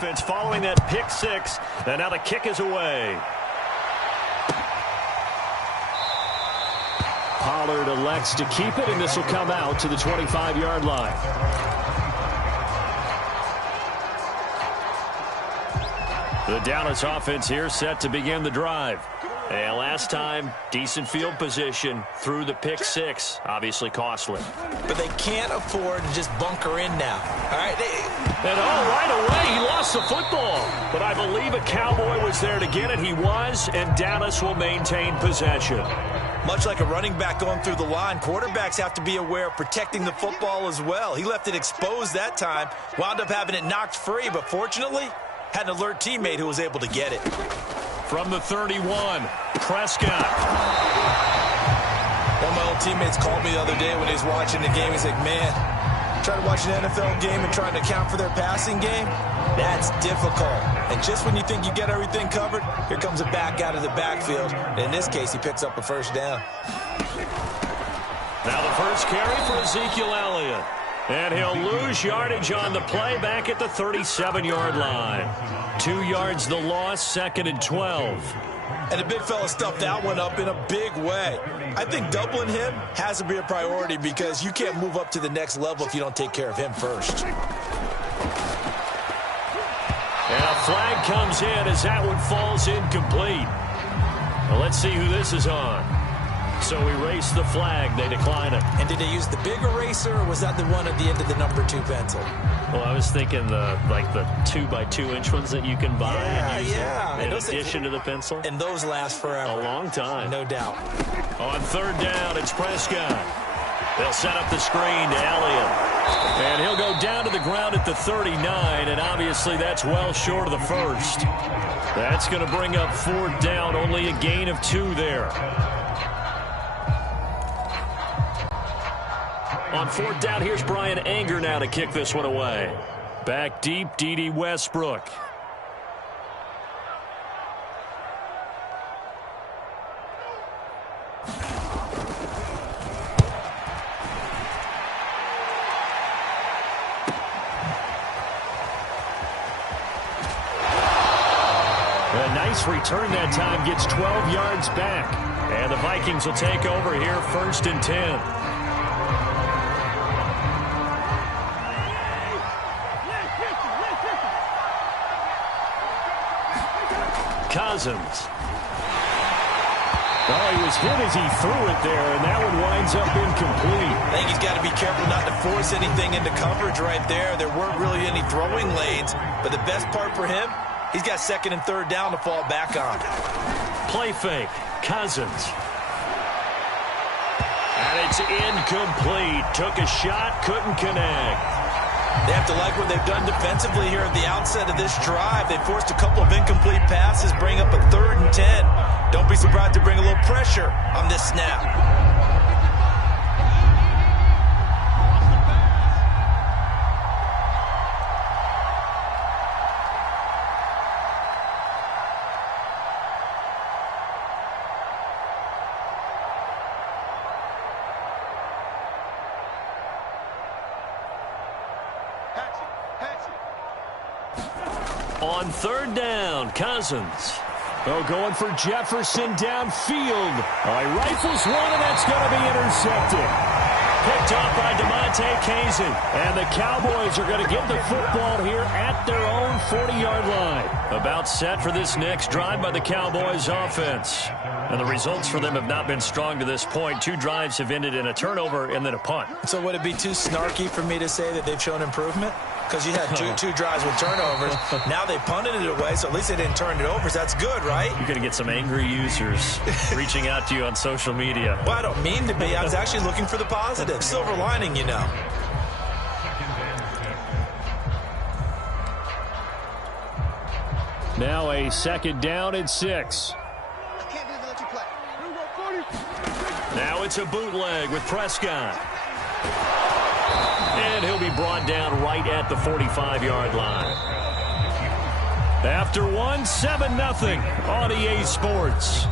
offense following that pick six. And now the kick is away. Pollard elects to keep it, and this will come out to the 25-yard line. The Dallas offense here set to begin the drive. And last time, decent field position through the pick six. Obviously costly. But they can't afford to just bunker in now. All right. And right away, he lost the football. But I believe a Cowboy was there to get it. He was, and Dallas will maintain possession. Much like a running back going through the line, quarterbacks have to be aware of protecting the football as well. He left it exposed that time, wound up having it knocked free, but fortunately, had an alert teammate who was able to get it. From the 31, Prescott. One of my old teammates called me the other day when he was watching the game. He's like, man, trying to watch an NFL game and trying to account for their passing game, that's difficult. And just when you think you get everything covered, here comes a back out of the backfield. And in this case, he picks up a first down. Now the first carry for Ezekiel Elliott. And he'll lose yardage on the play back at the 37-yard line. 2 yards the loss, 2nd and 12. And the big fella stuffed that one up in a big way. I think doubling him has to be a priority because you can't move up to the next level if you don't take care of him first. And a flag comes in as that one falls incomplete. Well, let's see who this is on. So erase the flag. They decline it. And did they use the big eraser, or was that the one at the end of the number 2 pencil? Well, I was thinking the 2x2-inch ones that you can buy in addition to the pencil. And those last forever. A long time. No doubt. On 3rd down, it's Prescott. They'll set up the screen to Elliott. And he'll go down to the ground at the 39, and obviously that's well short of the first. That's going to bring up 4th down, only a gain of 2 there. On 4th down, here's Brian Anger now to kick this one away. Back deep, D.D. Westbrook. A nice return that time, gets 12 yards back. And the Vikings will take over here, 1st and 10. Cousins. Oh, he was hit as he threw it there, and that one winds up incomplete. I think he's got to be careful not to force anything into coverage right there. There weren't really any throwing lanes, but the best part for him, he's got 2nd and 3rd down to fall back on. Play fake. Cousins. And it's incomplete. Took a shot, couldn't connect. They have to like what they've done defensively here at the outset of this drive. They forced a couple of incomplete passes, bring up a 3rd and 10. Don't be surprised to bring a little pressure on this snap. On 3rd down, Cousins. Oh, going for Jefferson downfield. Oh, he rifles one, and that's going to be intercepted. Picked off by DeMonte Kazin. And the Cowboys are going to get the football here at their own 40-yard line. About set for this next drive by the Cowboys offense. And the results for them have not been strong to this point. 2 drives have ended in a turnover and then a punt. So would it be too snarky for me to say that they've shown improvement? Because you had two drives with turnovers. Now they punted it away, so at least they didn't turn it over. So that's good, right? You're going to get some angry users reaching out to you on social media. Well, I don't mean to be. I was actually looking for the positive. Silver lining, you know. Now a 2nd down and 6. Now it's a bootleg with Prescott. And he'll be brought down right at the 45-yard line. After one, 7-0 on EA Sports.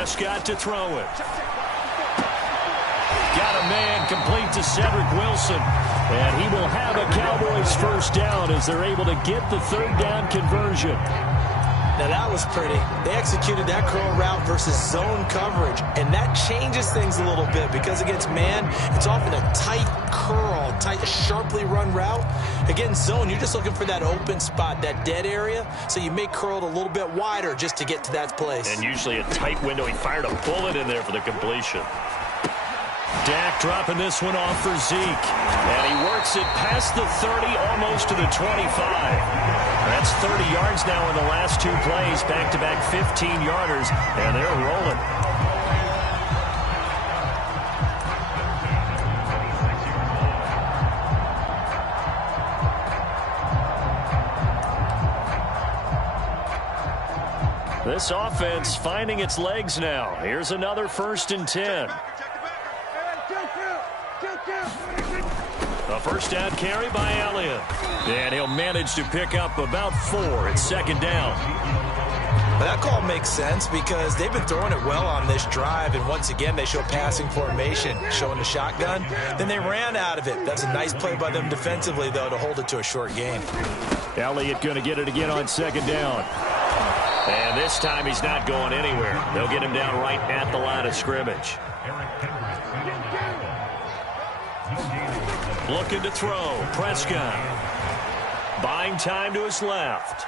Prescott to throw it. Got a man complete to Cedric Wilson. And he will have a Cowboys first down as they're able to get the third down conversion. Now that was pretty. They executed that curl route versus zone coverage, and that changes things a little bit because against man, it's often a tight curl, tight, sharply run route. Against zone, you're just looking for that open spot, that dead area, so you may curl it a little bit wider just to get to that place. And usually a tight window. He fired a bullet in there for the completion. Dak dropping this one off for Zeke. And he works it past the 30, almost to the 25. That's 30 yards now in the last two plays. Back-to-back 15-yarders, and they're rolling. This offense finding its legs now. Here's another 1st and 10. A first down carry by Elliott. And he'll manage to pick up about 4 at 2nd down. But that call makes sense because they've been throwing it well on this drive, and once again they show passing formation, showing the shotgun. Then they ran out of it. That's a nice play by them defensively, though, to hold it to a short gain. Elliott going to get it again on 2nd down. And this time he's not going anywhere. They'll get him down right at the line of scrimmage. Looking to throw. Prescott. Buying time to his left.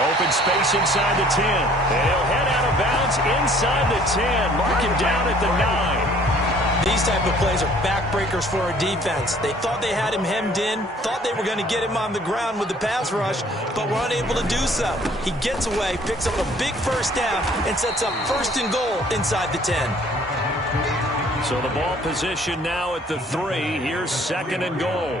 Open space inside the 10. And he'll head out of bounds inside the 10. Mark him down at the 9. These type of plays are backbreakers for a defense. They thought they had him hemmed in, thought they were going to get him on the ground with the pass rush, but were unable to do so. He gets away, picks up a big first down, and sets up 1st and goal inside the 10. So the ball position now at the 3. Here's 2nd and goal.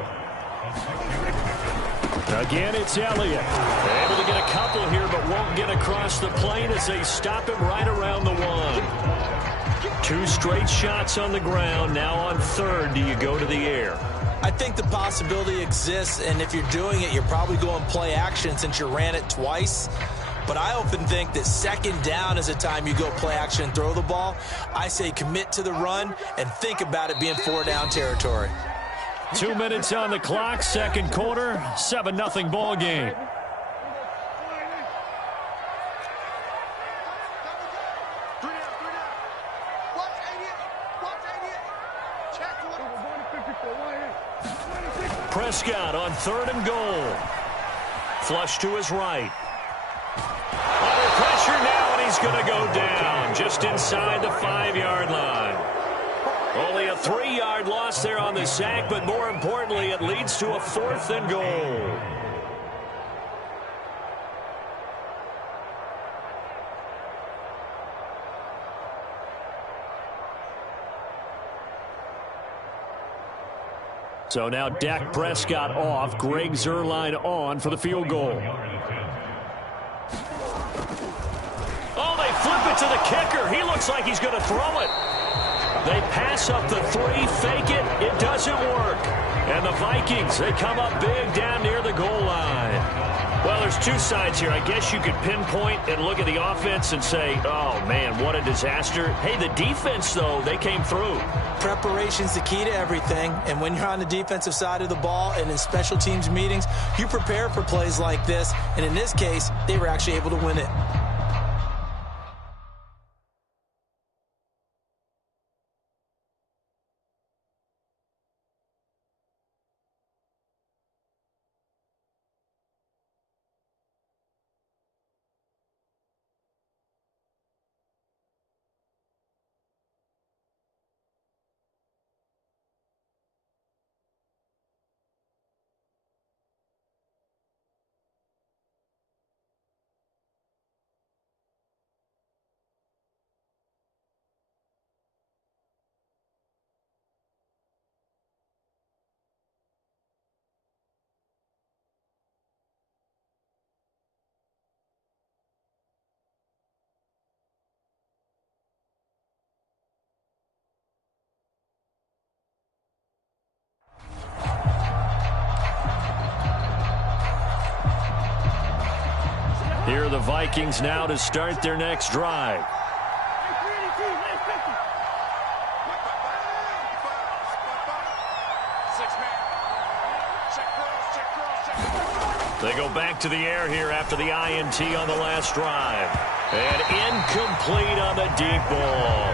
Again, it's Elliott. They're able to get a couple here, but won't get across the plane as they stop him right around the 1. 2 straight shots on the ground. Now on 3rd, do you go to the air? I think the possibility exists, and if you're doing it, you're probably going play action since you ran it twice. But I often think that 2nd down is a time you go play action and throw the ball. I say commit to the run and think about it being 4-down territory. 2 minutes on the clock, 2nd quarter, 7-0 ball game. Prescott on 3rd and goal. Flush to his right. Under pressure now, and he's going to go down just inside the 5-yard line. Only a 3-yard loss there on the sack, but more importantly, it leads to a 4th and goal. So now Dak Prescott off, Greg Zuerlein on for the field goal. Oh, they flip it to the kicker. He looks like he's going to throw it. They pass up the 3, fake it. It doesn't work. And the Vikings, they come up big down near the goal line. Well, there's 2 sides here. I guess you could pinpoint and look at the offense and say, oh, man, what a disaster. Hey, the defense, though, they came through. Preparation's the key to everything, and when you're on the defensive side of the ball and in special teams meetings, you prepare for plays like this, and in this case, they were actually able to win it. Here are the Vikings now to start their next drive. They go back to the air here after the INT on the last drive. And incomplete on the deep ball.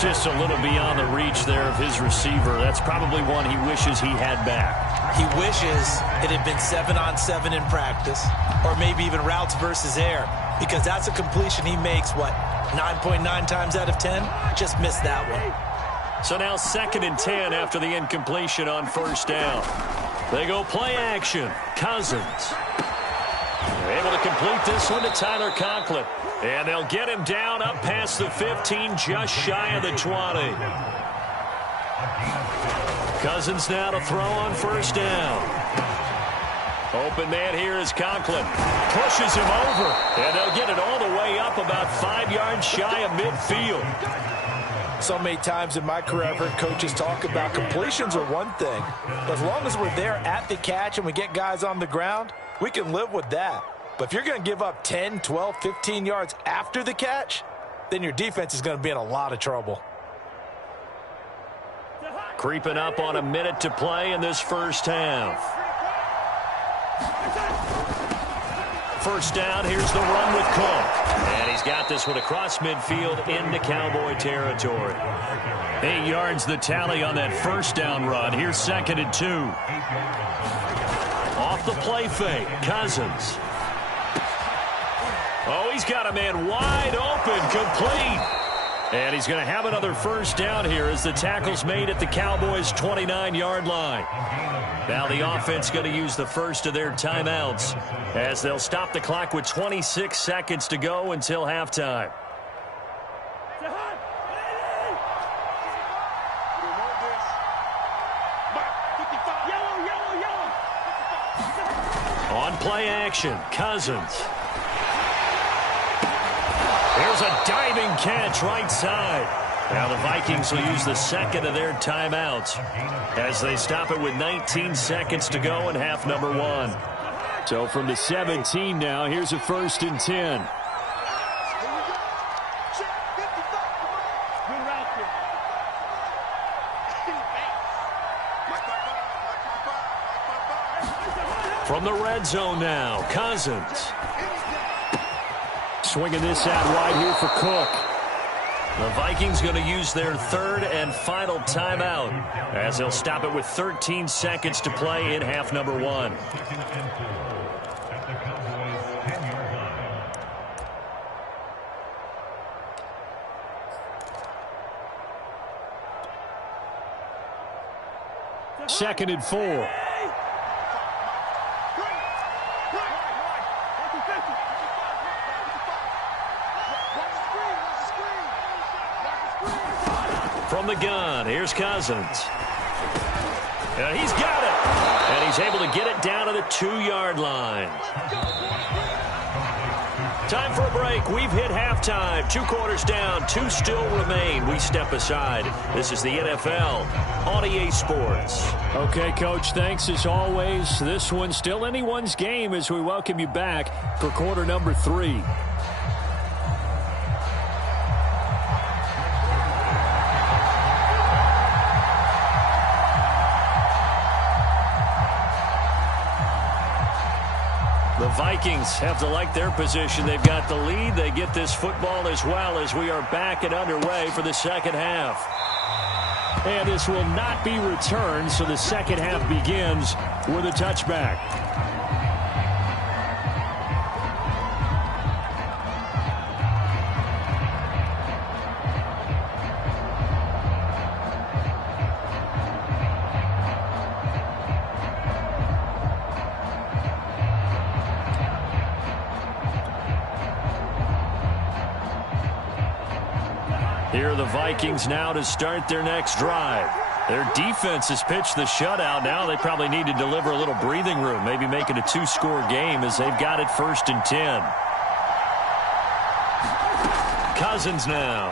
Just a little beyond the reach there of his receiver. That's probably one he wishes he had back. He wishes it had been 7-on-7 in practice, or maybe even routes versus air, because that's a completion he makes, 9.9 times out of 10? Just missed that one. So now 2nd and 10 after the incompletion on first down. They go play action. Cousins. They're able to complete this one to Tyler Conklin. And they'll get him down up past the 15, just shy of the 20. Cousins now to throw on first down. Open man here is Conklin. Pushes him over. And they'll get it all the way up about 5 yards shy of midfield. So many times in my career I've heard coaches talk about completions are one thing. But as long as we're there at the catch and we get guys on the ground, we can live with that. But if you're going to give up 10, 12, 15 yards after the catch, then your defense is going to be in a lot of trouble. Creeping up on a minute to play in this first half. First down, here's the run with Cook. And he's got this one across midfield into Cowboy territory. 8 yards the tally on that first down run. Here's 2nd and 2. Off the play fake, Cousins. Oh, he's got a man wide open, complete. And he's going to have another first down here as the tackle's made at the Cowboys' 29-yard line. Now the offense going to use the first of their timeouts as they'll stop the clock with 26 seconds to go until halftime. On play action, Cousins. There's a diving catch right side. Now the Vikings will use the second of their timeouts as they stop it with 19 seconds to go in half number 1. So from the 17 now, here's a 1st and 10. From the red zone now, Cousins. Swinging this out wide here for Cook. The Vikings going to use their 3rd and final timeout as they'll stop it with 13 seconds to play in half number 1. Second and 4. From the gun, here's Cousins. He's got it. And he's able to get it down to the 2-yard line. Time for a break. We've hit halftime. 2 quarters down, 2 still remain. We step aside. This is the NFL on EA Sports. Okay, Coach, thanks as always. This one's still anyone's game as we welcome you back for quarter number 3. The Vikings have to like their position. They've got the lead. They get this football as well as we are back and underway for the second half. And this will not be returned, so the second half begins with a touchback. Here are the Vikings now to start their next drive. Their defense has pitched the shutout. Now they probably need to deliver a little breathing room, maybe make it a 2-score game as they've got it 1st and 10. Cousins now.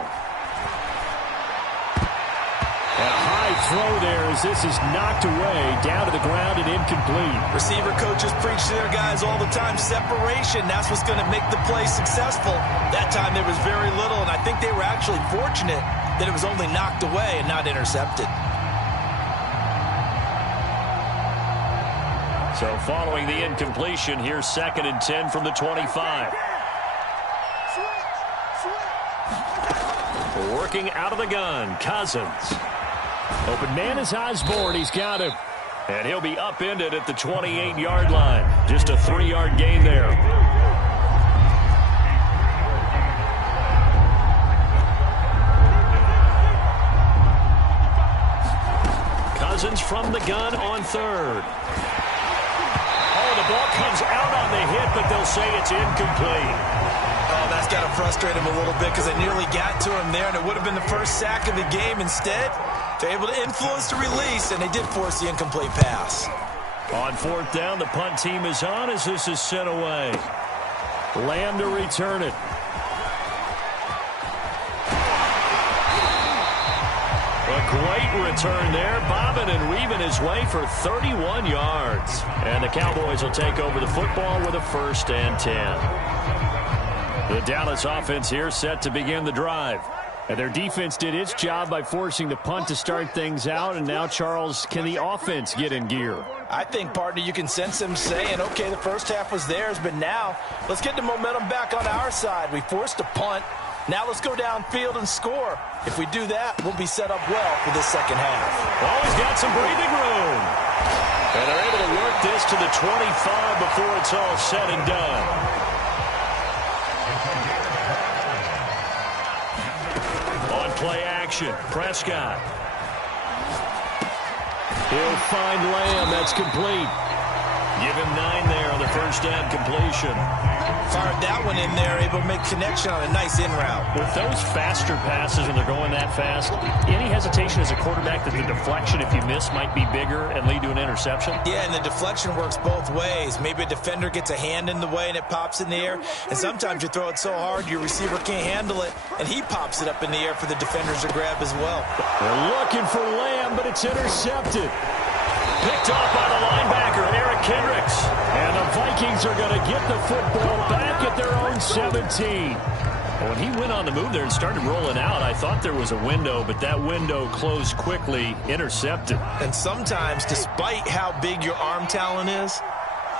And a high throw there as this is knocked away, down to the ground and incomplete. Receiver coaches preach to their guys all the time, separation. That's what's going to make the play successful. That time there was very little, and I think they were actually fortunate that it was only knocked away and not intercepted. So following the incompletion, here's 2nd and 10 from the 25. Working out of the gun, Cousins. Open man is Osborne. He's got him. And he'll be upended at the 28-yard line. Just a 3-yard gain there. Cousins from the gun on 3rd. Oh, the ball comes out on the hit, but they'll say it's incomplete. Oh, that's got to frustrate him a little bit because they nearly got to him there, and it would have been the first sack of the game. Instead, they're able to influence the release, and they did force the incomplete pass. On 4th down, the punt team is on as this is sent away. Lamb to return it. A great return there, bobbing and weaving his way for 31 yards. And the Cowboys will take over the football with a 1st and 10. The Dallas offense here set to begin the drive. And their defense did its job by forcing the punt to start things out. And now, Charles, can the offense get in gear? I think, partner, you can sense them saying, okay, the first half was theirs, but now let's get the momentum back on our side. We forced a punt. Now let's go downfield and score. If we do that, we'll be set up well for this second half. Always got some breathing room. And they're able to work this to the 25 before it's all said and done. Play action. Prescott. He'll find Lamb. That's complete. Give him 9 there on the first down completion. Fired that one in there, able to make connection on a nice in route. With those faster passes when they're going that fast, any hesitation as a quarterback that the deflection, if you miss, might be bigger and lead to an interception? Yeah, and the deflection works both ways. Maybe a defender gets a hand in the way and it pops in the air, and sometimes you throw it so hard your receiver can't handle it, and he pops it up in the air for the defenders to grab as well. They're looking for Lamb, but it's intercepted. Picked off by the linebacker, Eric Kendricks. And the Vikings are going to get the football back at their own 17. When he went on the move there and started rolling out, I thought there was a window, but that window closed quickly, intercepted. And sometimes, despite how big your arm talent is,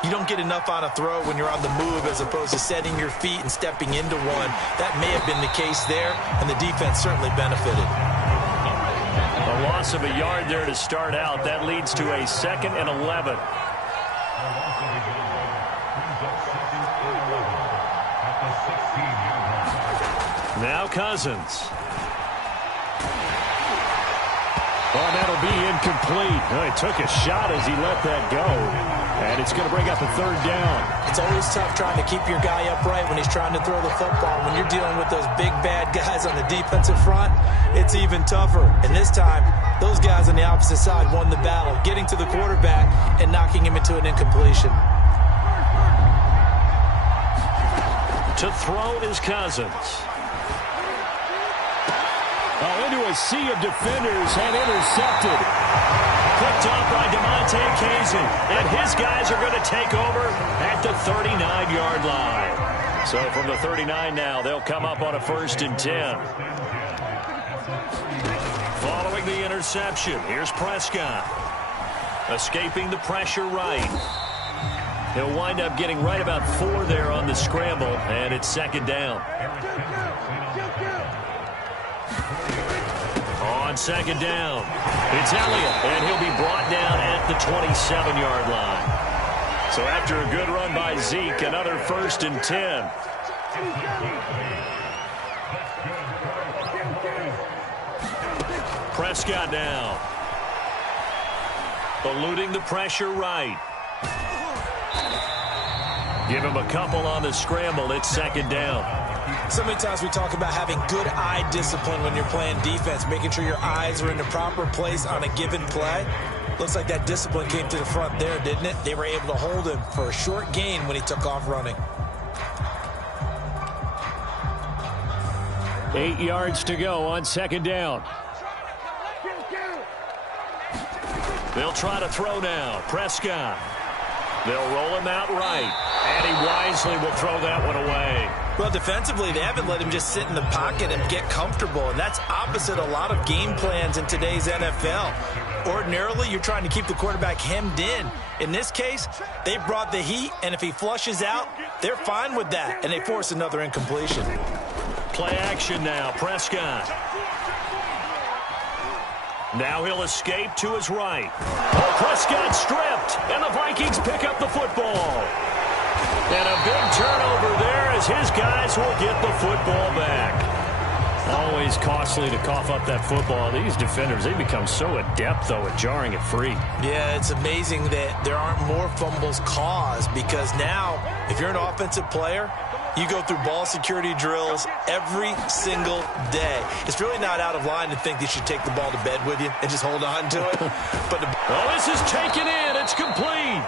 you don't get enough on a throw when you're on the move as opposed to setting your feet and stepping into one. That may have been the case there, and the defense certainly benefited. A loss of a yard there to start out. That leads to a 2nd and 11. Now Cousins. Oh, that'll be incomplete. Oh, he took a shot as he let that go. And it's going to bring up a 3rd down. It's always tough trying to keep your guy upright when he's trying to throw the football. When you're dealing with those big, bad guys on the defensive front, it's even tougher. And this time, those guys on the opposite side won the battle, getting to the quarterback and knocking him into an incompletion. To throw is Cousins. Oh, into a sea of defenders and intercepted. Picked off by DeMonte Kazin. And his guys are going to take over at the 39-yard line. So from the 39 now, they'll come up on a 1st and 10. Following the interception, here's Prescott. Escaping the pressure right. He'll wind up getting right about 4 there on the scramble, and it's 2nd down. On 2nd down, it's Elliott, and he'll be brought down at the 27-yard line. So after a good run by Zeke, another 1st and 10. Prescott now. Eluding the pressure right. Give him a couple on the scramble. It's 2nd down. So many times we talk about having good eye discipline when you're playing defense, making sure your eyes are in the proper place on a given play. Looks like that discipline came to the front there, didn't it? They were able to hold him for a short gain when he took off running. 8 yards to go on 2nd down. They'll try to throw now. Prescott. They'll roll him out right. And he wisely will throw that one away. Well, defensively, they haven't let him just sit in the pocket and get comfortable, and that's opposite a lot of game plans in today's NFL. Ordinarily, you're trying to keep the quarterback hemmed in. In this case, they brought the heat, and if he flushes out, they're fine with that, and they force another incompletion. Play action now. Prescott. Now he'll escape to his right. Oh, Prescott stripped, and the Vikings pick up the football. And a big turnover there as his guys will get the football back. Always costly to cough up that football. These defenders, they become so adept, though, at jarring it free. Yeah, it's amazing that there aren't more fumbles caused because now, if you're an offensive player, you go through ball security drills every single day. It's really not out of line to think that you should take the ball to bed with you and just hold on to it. But this is taken in. It's complete.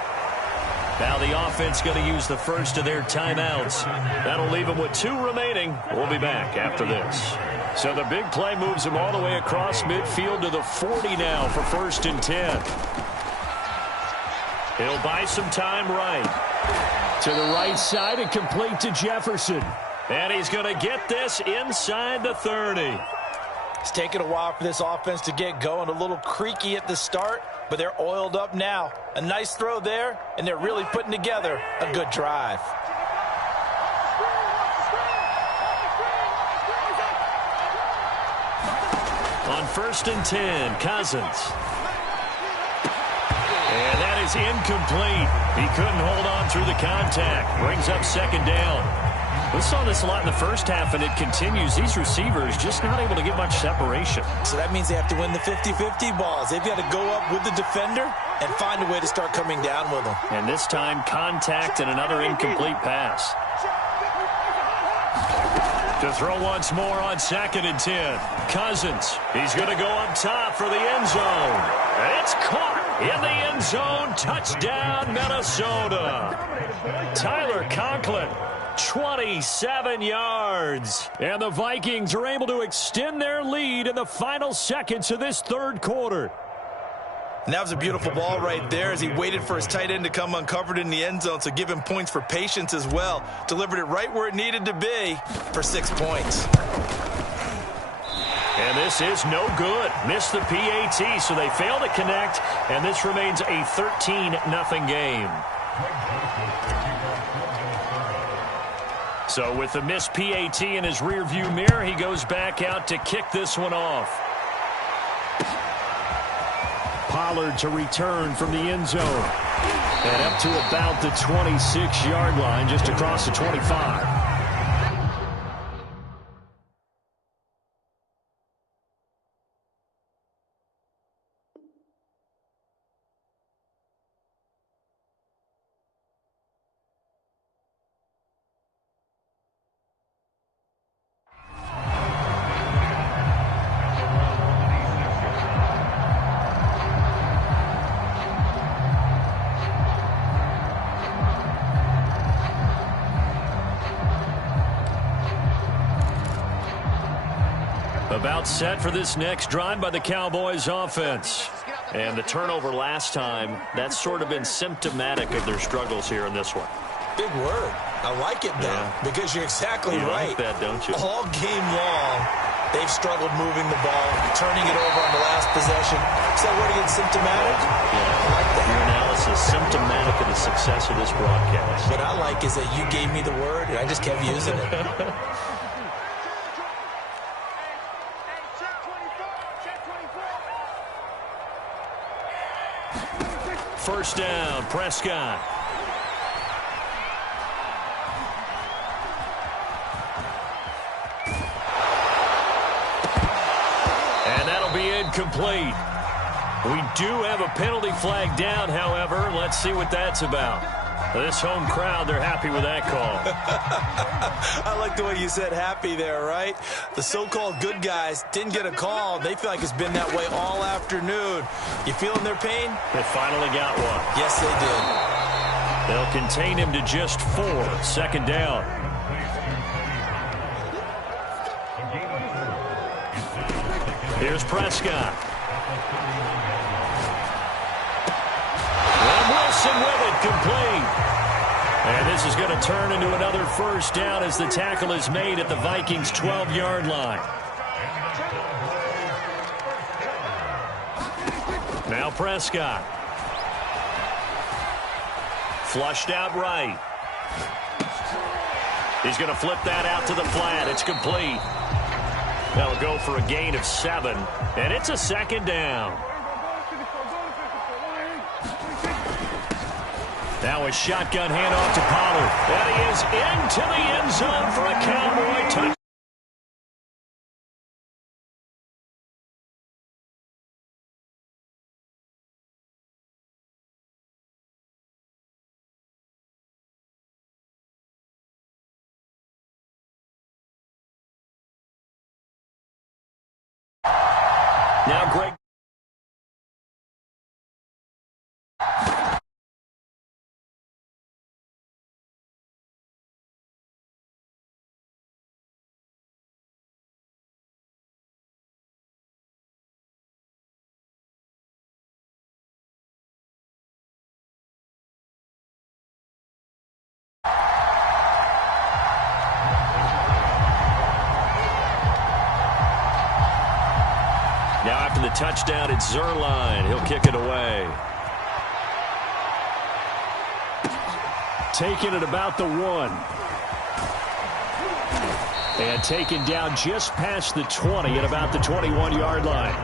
Now the offense going to use the first of their timeouts. That'll leave them with 2 remaining. We'll be back after this. So the big play moves them all the way across midfield to the 40 now for 1st and 10. He'll buy some time right. To the right side and complete to Jefferson. And he's going to get this inside the 30. It's taken a while for this offense to get going. A little creaky at the start, but they're oiled up now. A nice throw there, and they're really putting together a good drive. On 1st and 10, Cousins. And that is incomplete. He couldn't hold on through the contact. Brings up 2nd down. We saw this a lot in the first half, and it continues. These receivers just not able to get much separation. So that means they have to win the 50-50 balls. They've got to go up with the defender and find a way to start coming down with them. And this time, contact and another incomplete pass. To throw once more on 2nd and 10. Cousins. He's going to go up top for the end zone. And it's caught in the end zone. Touchdown, Minnesota. Tyler Conklin, 27 yards. And the Vikings are able to extend their lead in the final seconds of this 3rd quarter. And that was a beautiful ball right there as he waited for his tight end to come uncovered in the end zone, so give him points for patience as well. Delivered it right where it needed to be for 6 points. And this is no good. Missed the PAT, so they fail to connect, and this remains a 13-0 game. So with the missed PAT in his rearview mirror, he goes back out to kick this one off. Pollard to return from the end zone. And up to about the 26-yard line, just across the 25. About set for this next drive by the Cowboys offense. And the turnover last time, that's sort of been symptomatic of their struggles here in this one. Big word. I like it, though, because you're exactly right. You like that, don't you? All game long, they've struggled moving the ball, turning it over on the last possession. Is that word again, symptomatic? Yeah. I like that. Your analysis, symptomatic of the success of this broadcast. What I like is that you gave me the word, and I just kept using it. First down, Prescott. And that'll be incomplete. We do have a penalty flag down, however. Let's see what that's about. This home crowd, they're happy with that call. I like the way you said happy there, right? The so-called good guys didn't get a call. They feel like it's been that way all afternoon. You feeling their pain? They finally got one. Yes, they did. They'll contain him to just 4. 2nd down. Here's Prescott. complete. And this is going to turn into another first down as the tackle is made at the Vikings' 12-yard line. Now Prescott. Flushed out right. He's going to flip that out to the flat. It's complete. That'll go for a gain of 7, and it's a second down. Now a shotgun handoff to Pollard. And he is into the end zone for a Cowboy touchdown. Now Greg. Now after the touchdown, it's Zerline. He'll kick it away. Taken at about the 1. And taken down just past the 20 at about the 21-yard line.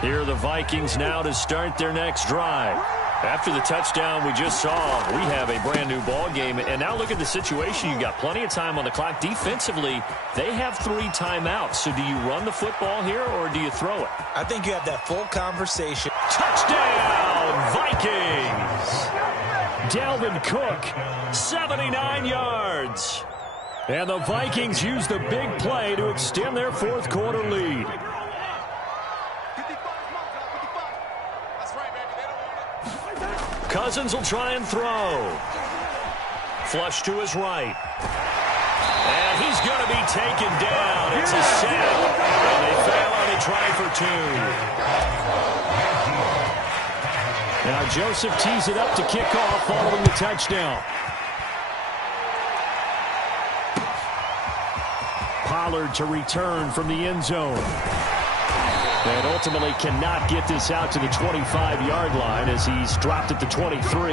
Here are the Vikings now to start their next drive. After the touchdown we just saw, we have a brand-new ball game. And now look at the situation. You've got plenty of time on the clock. Defensively, they have 3 timeouts. So do you run the football here or do you throw it? I think you have that full conversation. Touchdown, Vikings! Dalvin Cook, 79 yards. And the Vikings use the big play to extend their fourth quarter lead. Cousins will try and throw. Flush to his right. And he's going to be taken down. It's a sack. And they fail on a try for 2. Now Joseph tees it up to kick off following the touchdown. Pollard to return from the end zone. And ultimately cannot get this out to the 25-yard line as he's dropped at the 23.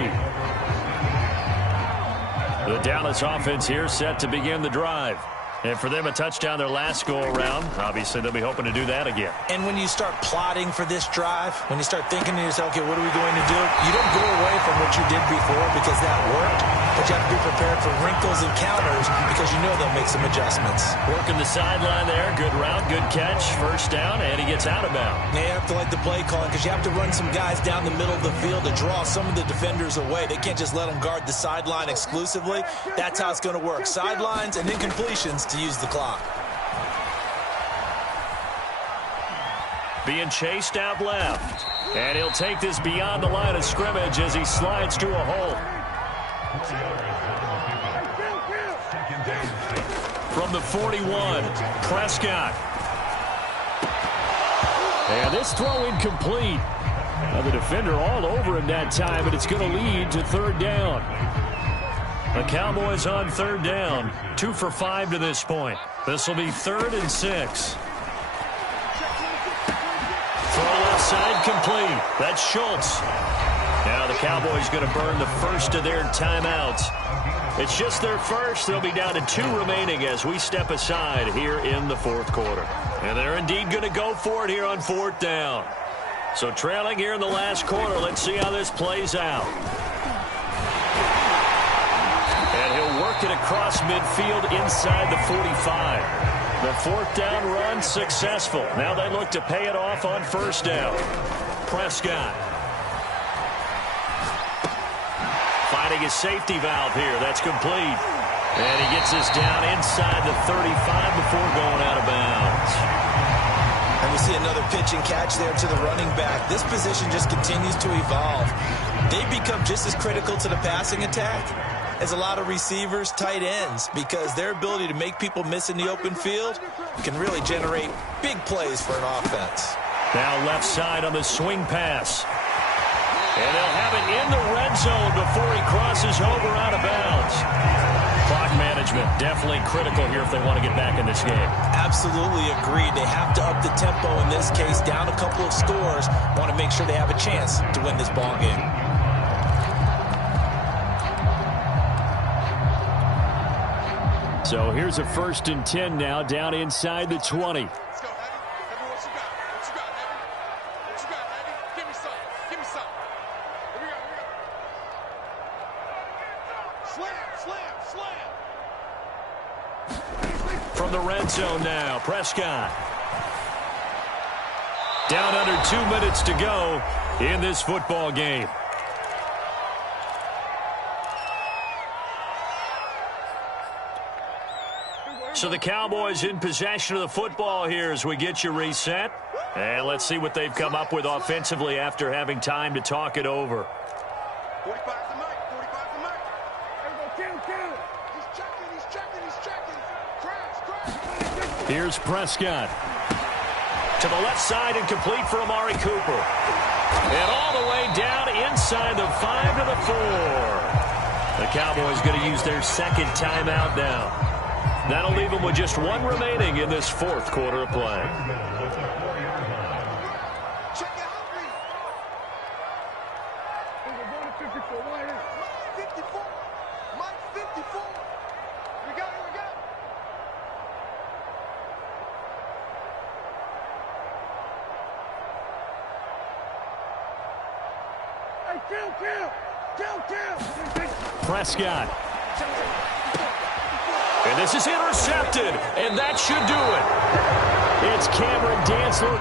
The Dallas offense here set to begin the drive. And for them, a touchdown their last go-around. Obviously, they'll be hoping to do that again. And when you start plotting for this drive, when you start thinking to yourself, okay, what are we going to do? You don't go away from what you did before because that worked. But you have to be prepared for wrinkles and counters because you know they'll make some adjustments. Working the sideline there. Good route, good catch. First down, and he gets out of bounds. You have to like the play calling because you have to run some guys down the middle of the field to draw some of the defenders away. They can't just let them guard the sideline exclusively. That's how it's going to work. Sidelines and incompletions to use the clock. Being chased out left. And he'll take this beyond the line of scrimmage as he slides to a hole. From the 41, Prescott. And this throw incomplete. Now the defender all over him that time, but it's going to lead to third down. The Cowboys on third down. 2 for 5 to this point. This will be 3rd and 6. Throw left side complete. That's Schultz. Now the Cowboys going to burn the first of their timeouts. It's just their first. They'll be down to 2 remaining as we step aside here in the fourth quarter. And they're indeed going to go for it here on 4th down. So trailing here in the last quarter. Let's see how this plays out. And he'll work it across midfield inside the 45. The 4th down run successful. Now they look to pay it off on 1st down. Prescott. Finding his safety valve here. That's complete. And he gets this down inside the 35 before going out of bounds. And we see another pitch and catch there to the running back. This position just continues to evolve. They become just as critical to the passing attack is a lot of receivers, tight ends, because their ability to make people miss in the open field can really generate big plays for an offense. Now left side on the swing pass. And they'll have it in the red zone before he crosses over out of bounds. Clock management definitely critical here if they want to get back in this game. Absolutely agreed. They have to up the tempo in this case, down a couple of scores. Want to make sure they have a chance to win this ball game. So here's a 1st and 10 now, down inside the 20. Let's go, Heavy. Heavy, what you got? What you got, Heavy? What you got, Heavy? Give me some. Give me some. Here we go, here we go. Slam, slam, slam. From the red zone now, Prescott. Down under 2 minutes to go in this football game. So the Cowboys in possession of the football here as we get you reset. And let's see what they've come up with offensively after having time to talk it over. 45 the mic, 45 the mic. Kill. He's checking. Crash. Here's Prescott. To the left side and complete for Amari Cooper. And all the way down inside the 5 to the 4. The Cowboys going to use their second timeout now. That'll leave them with just 1 remaining in this 4th quarter of play. Check it out, please. 54. Mike 54. We got it. Hey, kill. Prescott. And this is intercepted, and that should do it. It's Cameron Dantzler.